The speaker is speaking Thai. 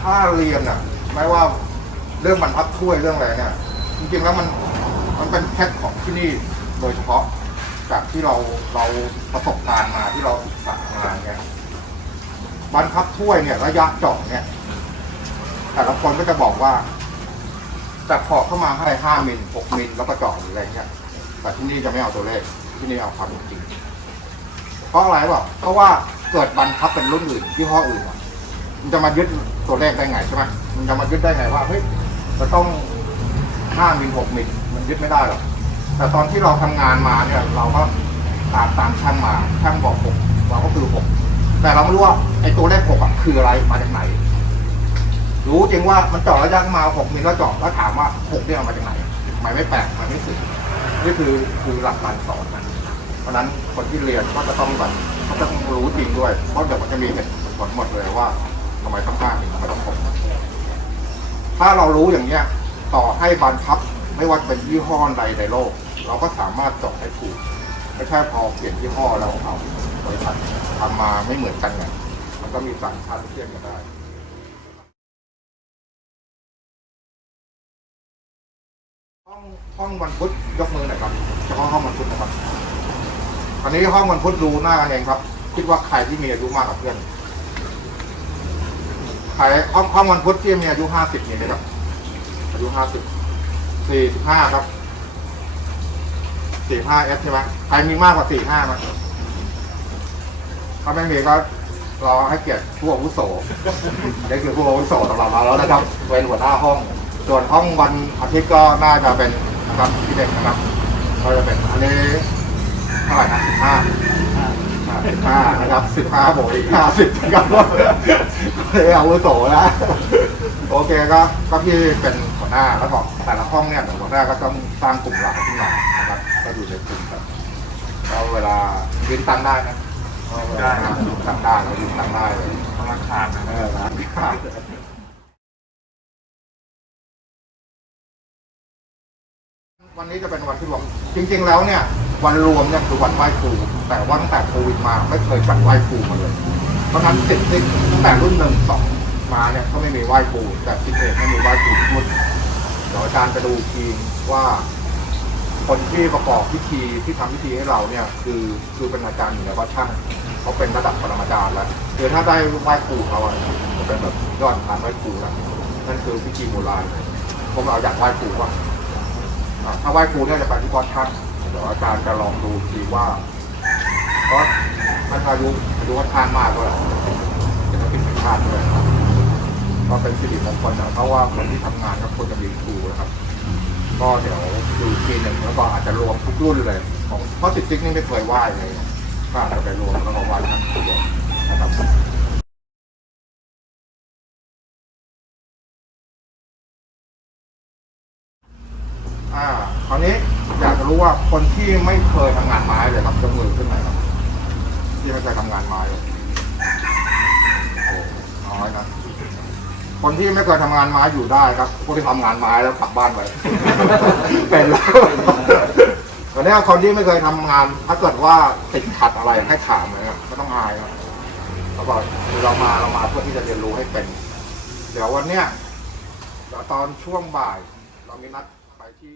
ถ้าเรียนอะไม่ว่าเรื่องบรรทัดถ้วยเรื่องอะไรเนี่ยจริงๆแล้วมันมันเป็นแค่ของที่นี่โดยเฉพาะจากที่เราเราประสบการณ์มาที่เราศึกษามาเนี่ยบรรทัดถ้วยเนี่ยระยะเจาะเนี่ย แต่ละคนก็จะบอกว่าจะขอเข้ามาให้ห้ามิลหกมิลแล้วก็เจาะหรืออะไรเงี้ยแต่ที่นี่จะไม่เอาตัวเลขที่นี่เอาความจริงเพราะอะไรวะเพราะว่าเกิดบรรทับเป็นรุ่นอื่นที่ห้ออื่นอะ มันจะมายึดตัวเลขได้ไงใช่ไหมมันจะมายึดได้ไงว่าเฮ้ยจะต้องห้ามิลหกมิลมันยึดไม่ได้หรอกแต่ตอนที่เราทำงานมาเนี่ย เราก็ตามตามช่างมาช่างบอกหกเราก็คือหกแต่เราไม่รู้ว่าไอ้ตัวเลขหกอะคืออะไรมาจากไหน รู้จริงว่ามันเจาะระยะมาหกมิลแล้วเจาะแล้วถามว่าหกเนี่ยเอามาจากไหนมันไม่แปลกมันไม่สึกนี่คือคือหลักการสอนมันเพราะนั้นคนที่เรียนก็จะต้องแบบเขาต้องรู้จริงด้วยเพราะเดี๋ยวมันจะมีเหตุผลหมดเลยว่า ทำไมต้องห้ามิลทำไมต้องหกถ้าเรารู้อย่างเนี้ย ต่อให้บรรทับไม่ว่าจะเป็นยี่ห้อใดในโลก เราก็สามารถจาะให้ถูกไม่ใช่พอเปลี่ยนยี่ห้อแล้วเอาบริษัททำมาไม่เหมือนกันไงมันก็มีสั่งค่าเทียมกันได้ห้องห้องวันพุธยกมือหน่อยครับเฉพาะห้องวันพุธนะครับอันนี้ห้องวันพุธดูหน้ากันเองครับ คิดว่าใครที่มีอายุมากกว่าเพื่อน ใครห้องห้องวันพุธที่มีอายุห้าสิบมีไหมครับ อายุห้าสิบสี่สิบห้าครับสี่ห้าเอฟใช่ไหมใครมีมากกว่าสี่ห้าไหมถ้าไม่มีก็รอให้เกียรติผู้อาวุโสนี่คือผู้อาวุโสสำหรับเราแล้วนะครับเป็นหัวหน้าห้อง ส่วนห้องวันอาทิตย์ก็น่าจะเป็นนะครับพี่เด็กนะครับ ก็จะเป็นอันนี้เท่าไหร่นะสิบห้าสิบห้านะครับสิบห้าบวกอีกห้าสิบครับ เอาวุโสนะโอเคก็ก็พี่เป็นหัวหน้าแล้วก็แต่ละห้องเนี่ยเดี๋ยวหัวหน้าก็ต้องสร้างกลุ่มหลักขึ้นมานะครับก็อยู่ในกลุ่มแบบก็เวลายืนตังได้นะได้ยืนตังได้เรายืนตังได้เลยกำลังขาดนะเออครับวันนี้จะเป็นวันที่รวมจริง ๆ แล้วเนี่ย วันรวมเนี่ยคือวันไหว้ครูแต่ว่าตั้งแต่โควิดมาไม่เคยจัดไหว้ครูมาเลย เพราะฉะนั้นสิบสิบตั้งแต่รุ่นหนึ่งสองมาเนี่ยก็ไม่มีไหว้ครูแต่สิบเอ็ดไม่มีไหว้ครูทุกรุ่นเดี๋ยวอาจารย์จะดูทีมว่า คนที่ประกอบพิธีที่ทำพิธีให้เราเนี่ย คือคือเป็นอาจารย์อยู่แล้วว่าช่างเขาเป็นระดับปรมาจารย์แล้วคือถ้าได้ไหว้ครูเขาอะจะเป็นแบบยอดการไหว้ครูแล้วนั่นคือพิธีโบราณพวกเราอยากไหว้ครูว่าอ่าถ้าไหว้ครูเนี่ยจะไปที่วัดช่างเดี๋ยวอาจารย์จะลองดูทีว่าเพราะ ท่านอายุอายุวัดช่างมากด้วยจะเป็นผิดพลาดด้วยครับก็เป็นสิริมงคลนะเพราะว่าคนที่ทำงานก็ควรจะมีครูนะครับ ก็เดี๋ยวดูอีกทีหนึ่งแล้วก็อาจจะรวมทุกรุ่นเลยของเพราะสิทธิ์นี่ไม่เคยไหว้เลยก็อาจจะไปรวมแล้วก็ไหว้ทั้งตัวนะครับอ่าคราวนี้อยากจะรู้ว่าคนที่ไม่เคยทำงานไม้เลยครับยกมือขึ้นหน่อยครับ ที่ไม่เคยทำงานไม้เลยโอ้น้อยนะ คนที่ไม่เคยทำงานไม้อยู่ได้ครับคนที่ทำงานไม้แล้วกลับบ้านไป เป็นแล้ววันนี้คนที่ไม่เคยทำงาน ถ้าเกิดว่าติดขัดอะไรให้ถามเลยครับไม่ต้องอายครับแล้วก็เรามาเรามาเพื่อที่จะเรียนรู้ให้เป็น เดี๋ยววันเนี้ยเดี๋ยวตอนช่วงบ่าย เรามีนัดไปที่